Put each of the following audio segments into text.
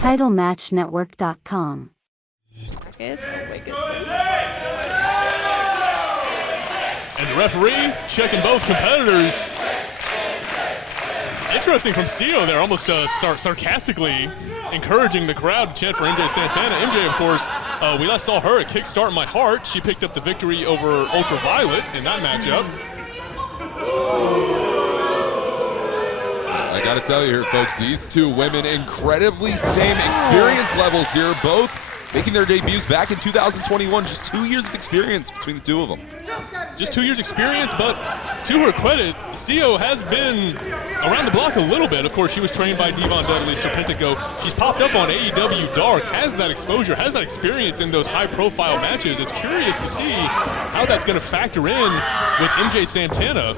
TitleMatchNetwork.com. Oh my goodness. And the referee checking both competitors. Interesting from Sio there, almost sarcastically encouraging the crowd to chant for MJ Santana. MJ, of course, we last saw her at Kickstart My Heart. She picked up the victory over Ultraviolet in that matchup. I gotta tell you here, folks, these two women, incredibly same experience levels here, both making their debuts back in 2021. Just 2 years of experience between the two of them. Just 2 years experience, but to her credit, Sio has been around the block a little bit. Of course, she was trained by Devon Dudley, Serpentico. She's popped up on AEW Dark, has that exposure, has that experience in those high-profile matches. It's curious to see how that's going to factor in with MJ Santana.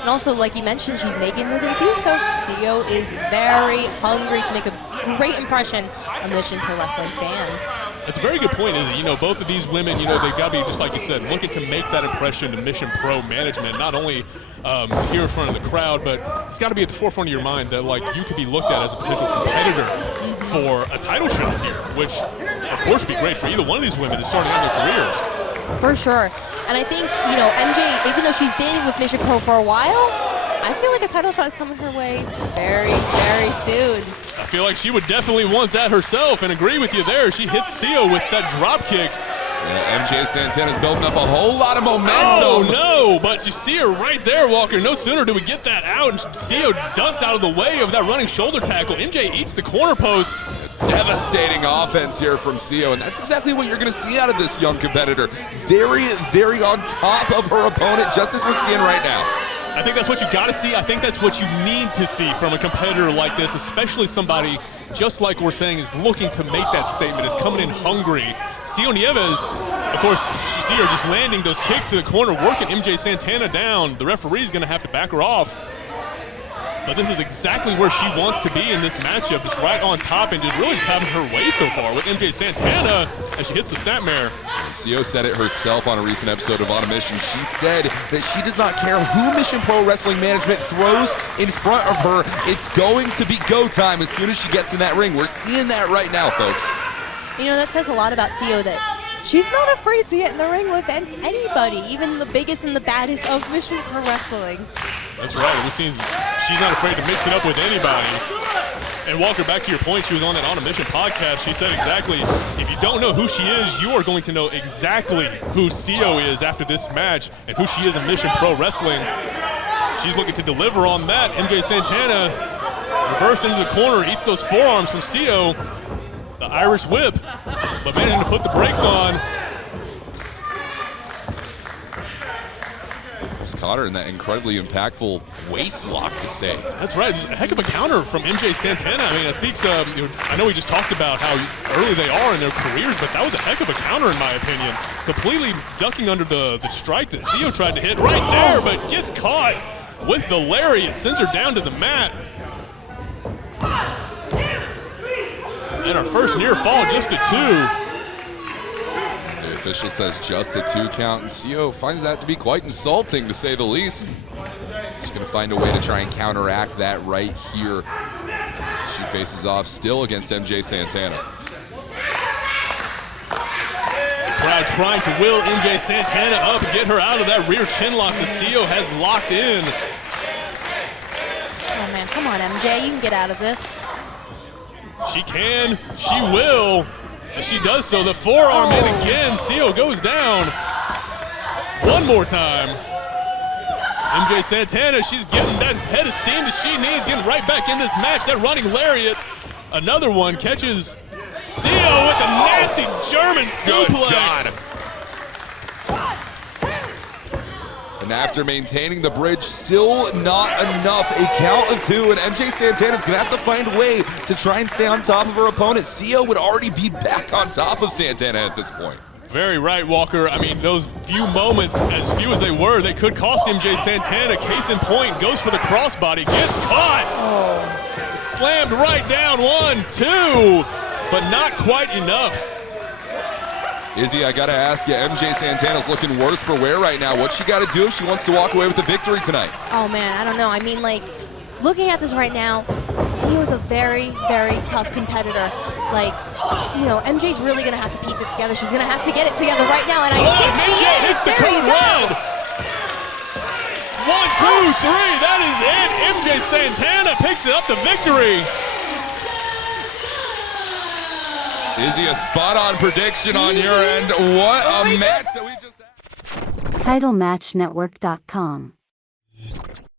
And also, like you mentioned, she's making her debut, so Sio is very hungry to make a great impression on Mission Pro Wrestling fans. That's a very good point, Izzy. Both of these women, they've got to be, just like you said, looking to make that impression to Mission Pro management, not only here in front of the crowd, but it's got to be at the forefront of your mind that, you could be looked at as a potential competitor for a title shot here, which, of course, would be great for either one of these women to starting out their careers. For sure. And I think, MJ, even though she's been with Mission Pro for a while, I feel like a title shot is coming her way very, very soon. I feel like she would definitely want that herself, and agree with you there. She hits Sio with that drop kick. Yeah, MJ Santana's building up a whole lot of momentum. Oh, no, but you see her right there, Walker. No sooner do we get that out, and Sio dunks out of the way of that running shoulder tackle. MJ eats the corner post. Devastating offense here from Sio, and that's exactly what you're going to see out of this young competitor. Very, very on top of her opponent, just as we're seeing right now. I think that's what you got to see. I think that's what you need to see from a competitor like this, especially somebody, just like we're saying, is looking to make that statement, is coming in hungry. Sio Nieves, of course, you see her just landing those kicks to the corner, working MJ Santana down. The referee's going to have to back her off. But this is exactly where she wants to be in this matchup, just right on top and just really just having her way so far with MJ Santana as she hits the snapmare. Sio said it herself on a recent episode of On a Mission. She said that she does not care who Mission Pro Wrestling Management throws in front of her. It's going to be go time as soon as she gets in that ring. We're seeing that right now, folks. That says a lot about Sio, that she's not afraid to get in the ring with anybody, even the biggest and the baddest of Mission Pro Wrestling. That's right. We've seen she's not afraid to mix it up with anybody. And Walker, back to your point, she was on that On a Mission podcast. She said exactly, if you don't know who she is, you are going to know exactly who Sio is after this match and who she is in Mission Pro Wrestling. She's looking to deliver on that. MJ Santana reversed into the corner, eats those forearms from Sio. The Irish whip, but managing to put the brakes on. Just caught her in that incredibly impactful waist lock to say. That's right. Just a heck of a counter from MJ Santana. I mean, it speaks of, I know we just talked about how early they are in their careers, but that was a heck of a counter in my opinion. Completely ducking under the strike that Sio tried to hit right there, but gets caught with the lariat, sends her down to the mat. And our first near fall, just a 2. The official says just a 2 count, and Sio finds that to be quite insulting, to say the least. She's going to find a way to try and counteract that right here. She faces off still against MJ Santana. The crowd trying to will MJ Santana up and get her out of that rear chin lock that Sio has locked in. Oh man, come on MJ, you can get out of this. She can, she will. As she does so, the forearm in again. Sio goes down. One more time. MJ Santana, she's getting that head of steam that she needs, getting right back in this match. That running lariat. Another one catches Sio with a nasty German suplex. And after maintaining the bridge, still not enough. A count of 2, and MJ Santana's gonna have to find a way to try and stay on top of her opponent. Sio would already be back on top of Santana at this point. Very right, Walker. I mean, those few moments, as few as they were, they could cost MJ Santana. Case in point, goes for the crossbody, gets caught. Slammed right down, 1, 2, but not quite enough. Izzy, I gotta ask you, MJ Santana's looking worse for wear right now. What's she gotta do if she wants to walk away with the victory tonight? Oh man, I don't know. I mean, looking at this right now, Sio's a very, very tough competitor. Like, you know, MJ's really going to have to piece it together. She's going to have to get it together right now, and I think she is. There you go. 1, 2, 3. That is it. MJ Santana picks it up the victory. Izzy, a spot-on prediction on your end. What a match that we just had. TitleMatchNetwork.com